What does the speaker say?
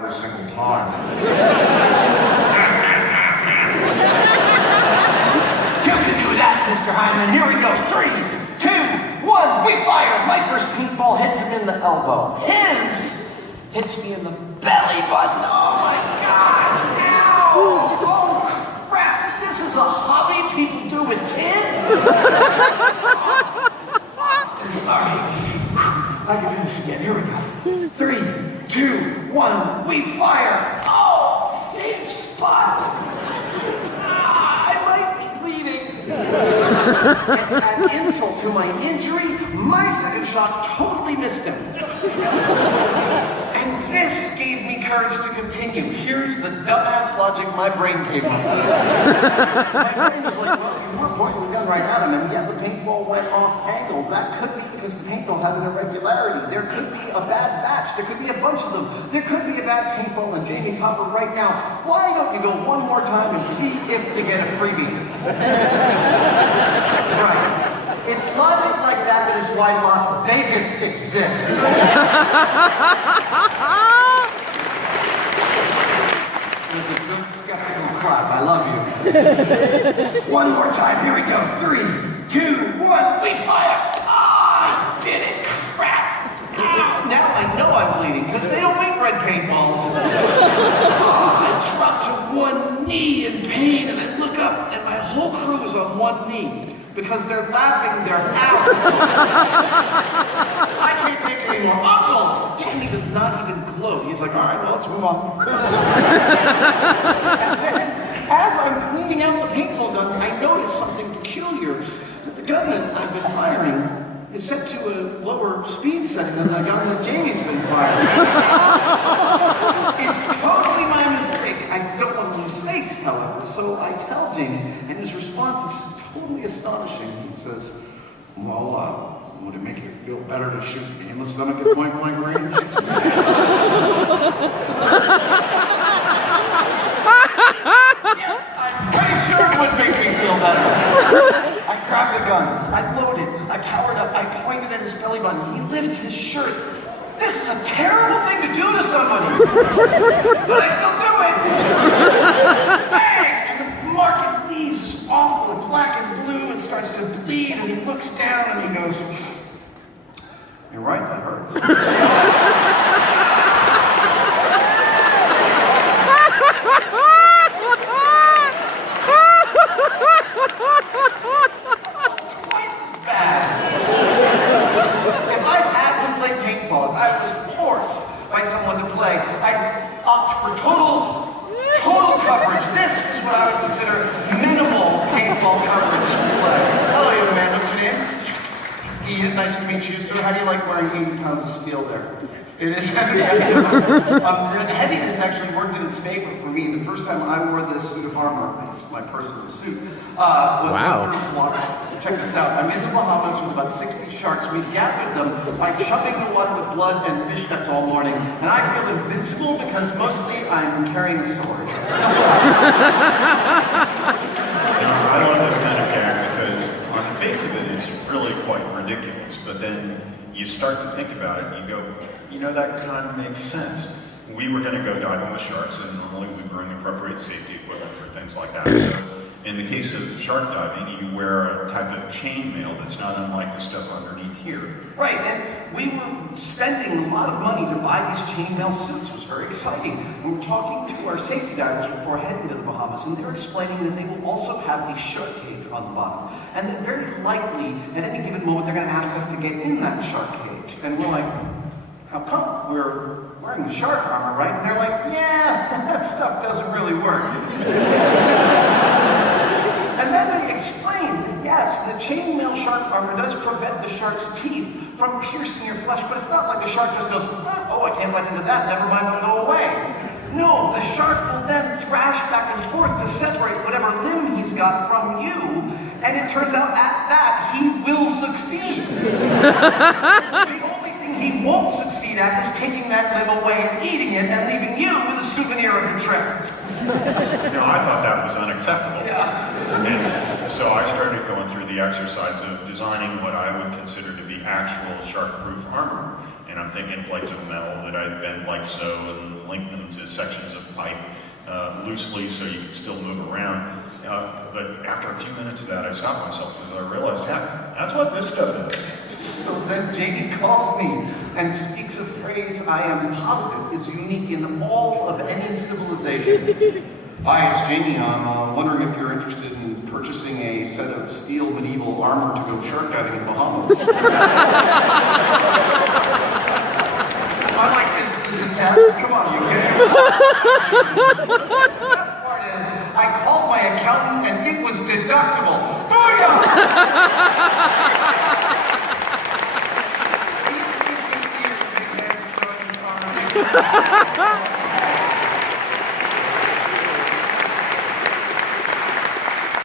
every single time. You can do that, Mr. Hyman. Here we go. 3, 2, 1, we fire! My first paintball hits him in the elbow. His hits me in the belly button. Oh my God! Ow! Oh crap! This is a hobby people do with kids? Monsters. All right. I can do this again. Here we go. 3, 2, 1, we fire! Oh, same spot! I might be bleeding. And add insult to my injury, my second shot totally missed him. And this gave me courage to continue. Here's the dumbass logic my brain came up with. My brain was like, well, you were pointing the gun right at him, and yet the paintball went off angle. That could be because the paintball had an irregularity. There could be a bad batch. There could be a bunch of them. There could be a bad paintball in Jamie's hopper right now. Why don't you go one more time and see if you get a freebie? Right. It's logic like that is why Las Vegas exists. It was a good skeptical clap. I love you. One more time. Here we go. 3, 2, 1. We fire. Ah, I did it. Crap. Ow. Now I know I'm bleeding because they don't make red paintballs. I dropped to one knee in pain and I look up and my whole crew is on one knee. Because they're laughing their ass off. I can't take it anymore. Uncle! Jamie does not even gloat. He's like, all right, well, let's move on. And then, as I'm cleaning out the paintball guns, I notice something peculiar. That the gun that I've been firing is set to a lower speed setting than the gun that Jamie's been firing. It's totally my mistake. I don't want to lose face, however, so I tell Jamie, and his response is totally astonishing. He says, well, would it make you feel better to shoot me in the stomach at point-blank range? Yes, I'm pretty sure it would make me feel better. I grabbed the gun, I loaded, I powered up, I pointed at his belly button. He lifts his shirt. This is a terrible thing to do to somebody. But I still do it. Bang! And the market leaves is awful and black and blue and starts to bleed and he looks down and he goes, you're right, that hurts. Twice as bad. If I had to play paintball, if I was forced by someone to play, I'd opt for total coverage. This is what I would consider minimal paintball coverage to play. Hello, young man. What's your name? Ian. Nice to meet you, sir. How do you like wearing 80 pounds of steel there? It is heavy. The heaviness actually worked in its favor for me. The first time I wore this suit of armor, it's my personal suit, was underwater. Check this out. I'm in the Bahamas with about 60 sharks. We gathered them by chugging the water with blood and fishnets all morning. And I feel invincible because mostly I'm carrying a sword. I don't understand a character because on the face of it, it's really quite ridiculous. But then you start to think about it and you go, you know, that kind of makes sense. We were going to go diving with sharks, and normally we bring appropriate safety equipment for things like that. So in the case of shark diving, you wear a type of chainmail that's not unlike the stuff underneath here. Right, and we were spending a lot of money to buy these chainmail suits. It was very exciting. We were talking to our safety divers before heading to the Bahamas, and they were explaining that they will also have a shark cage on the bottom. And that very likely, at any given moment, they're going to ask us to get in that shark cage. And we're like, how come? We're wearing the shark armor, right? And they're like, yeah, that stuff doesn't really work. And then they explained that yes, the chainmail shark armor does prevent the shark's teeth from piercing your flesh, but it's not like the shark just goes, oh, I can't bite into that, never mind, it'll go away. No, the shark will then thrash back and forth to separate whatever limb he's got from you, and it turns out at that, he will succeed. The only thing he won't succeed at is taking that limb away and eating it and leaving you with a souvenir of your trip. I thought that was unacceptable. Yeah. And so I started going through the exercise of designing what I would consider to be actual shark-proof armor. And I'm thinking plates of metal that I'd bend like so and link them to sections of pipe loosely so you could still move around. But after a few minutes of that, I stopped myself because I realized, heck, that's what this stuff is. So then Jamie calls me and speaks a phrase I am positive is unique in all of any civilization. Hi, it's Jamie. I'm wondering if you're interested in purchasing a set of steel medieval armor to go shark diving in the Bahamas. I like this as a test. Come on, you okay? The best part is, I called my accountant and it was deductible. Booyah! He's been here, big man, showing his arm.